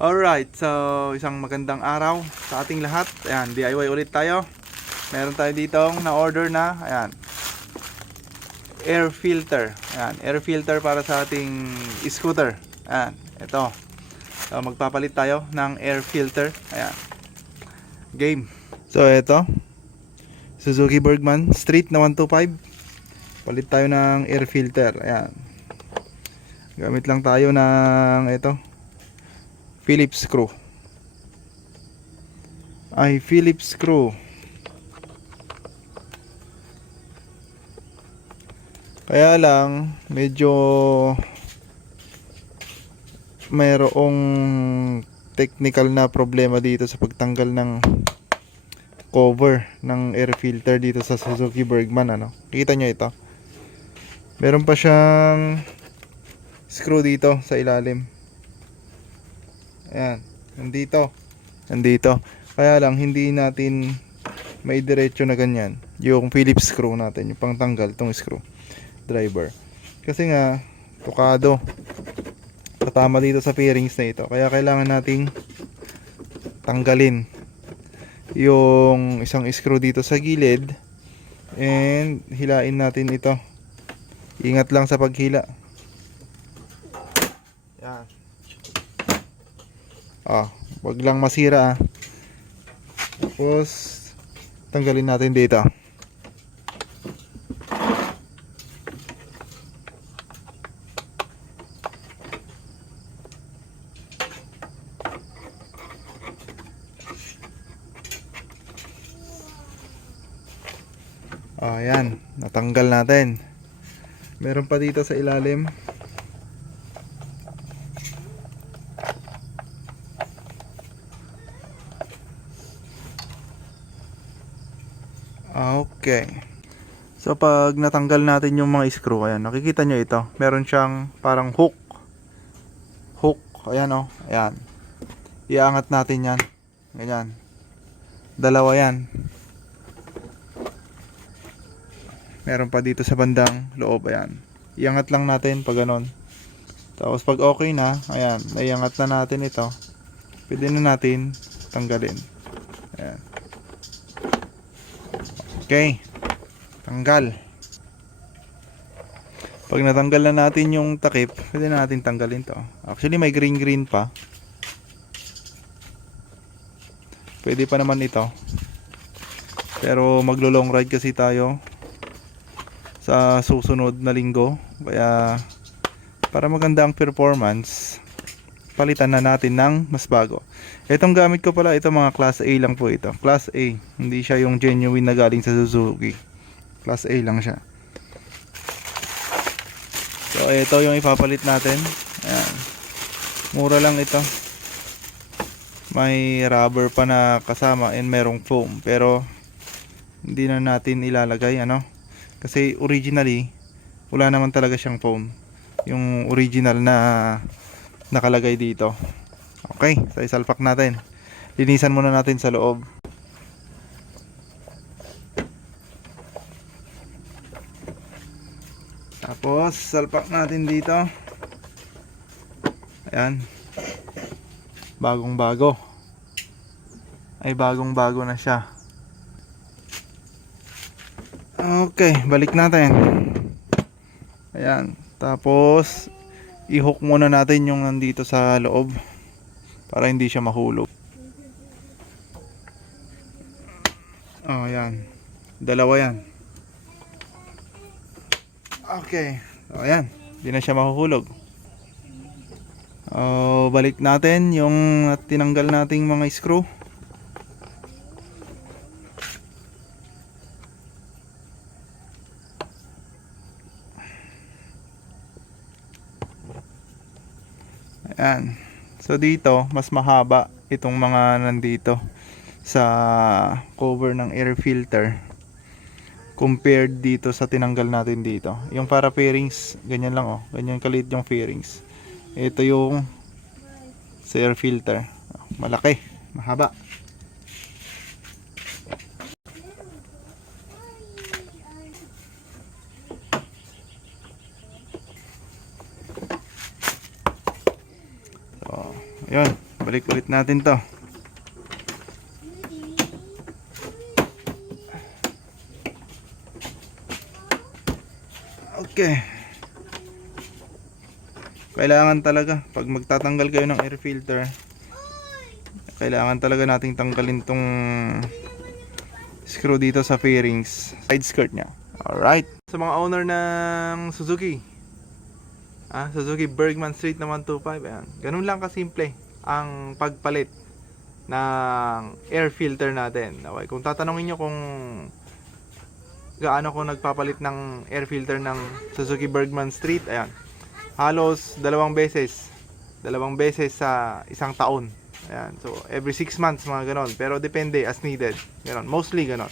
Alright, so isang magandang araw sa ating lahat. Ayan, DIY ulit tayo. Meron tayo ditong na-order na, ayan, air filter. Ayan, air filter para sa ating scooter. Ayan, ito. So, magpapalit tayo ng air filter. Ayan, game. So, ito, Suzuki Bergman Street na 125. Palit tayo ng air filter. Ayan. Gamit lang tayo ng ito, Phillips screw. Phillips screw. Kaya lang medyo mayroong technical na problema dito sa pagtanggal ng cover ng air filter dito sa Suzuki Bergman, ano. Kita nyo ito. Meron pa siyang screw dito sa ilalim. Ayan, nandito. Kaya lang hindi natin may diretso na ganyan yung Phillips screw natin, yung pangtanggal tong screw driver. Kasi nga tukado. Tatama dito sa fairings na ito. Kaya kailangan nating tanggalin yung isang screw dito sa gilid and hilain natin ito. Ingat lang sa paghila. Yan. Wag lang masira. Tapos tanggalin natin dito. Ayan, natanggal natin. Meron pa dito sa ilalim. Okay. So pag natanggal natin yung mga screw, ayan, nakikita nyo ito. Meron siyang parang hook. Ayan, oh. Ayan. Iangat natin yan. Ganyan. Dalawa yan. Meron pa dito sa bandang loob, ayan. Iangat lang natin pag ganon. Tapos pag okay na, ayan, naiangat na natin ito. Pwede na natin tanggalin. Ayan. Okay. Tanggal. Pag natanggal na natin yung takip, pwede na natin tanggalin to. Actually may green pa. Pwede pa naman ito. Pero maglo long ride kasi tayo sa susunod na linggo. Kaya para maganda ang performance, palitan na natin ng mas bago. Itong gamit ko pala, ito mga class A lang po ito. Class A. Hindi siya yung genuine na galing sa Suzuki. Class A lang siya. So ito yung ipapalit natin. Ayan. Mura lang ito. May rubber pa na kasama and merong foam. Pero hindi na natin ilalagay, ano. Kasi originally wala naman talaga siyang foam. Yung original na nakalagay dito. Okay, so isalpak natin. Linisan muna natin sa loob. Tapos salpak natin dito. Ayan. Bagong bago na siya. Okay, balik natin. Ayan. Tapos i-hook muna natin yung nandito sa loob para hindi siya mahulog. Ayan. Dalawa yan. Okay. So ayan, hindi na siya mahuhulog. Balik natin yung tinanggal nating mga screw. Ayan. So dito, mas mahaba itong mga nandito sa cover ng air filter compared dito sa tinanggal natin dito. Yung para fairings, ganyan lang, oh. Ganyan kaliit yung fairings. Ito yung sa air filter. Malaki, mahaba. Balik ulit natin to. Okay. Kailangan talaga pag magtatanggal kayo ng air filter, kailangan talaga nating tanggalin tong screw dito sa fairings, side skirt nya. Alright. Sa mga owner ng Suzuki, Suzuki Bergman Street na 125, ayan. Ganun lang kasimple ang pagpalit ng air filter natin. Okay, kung tatanungin nyo kung gaano ko nagpapalit ng air filter ng Suzuki Bergman Street, ayan, halos dalawang beses sa isang taon. Ayan, so every 6 months mga ganon, pero depende as needed, ganon, mostly ganon.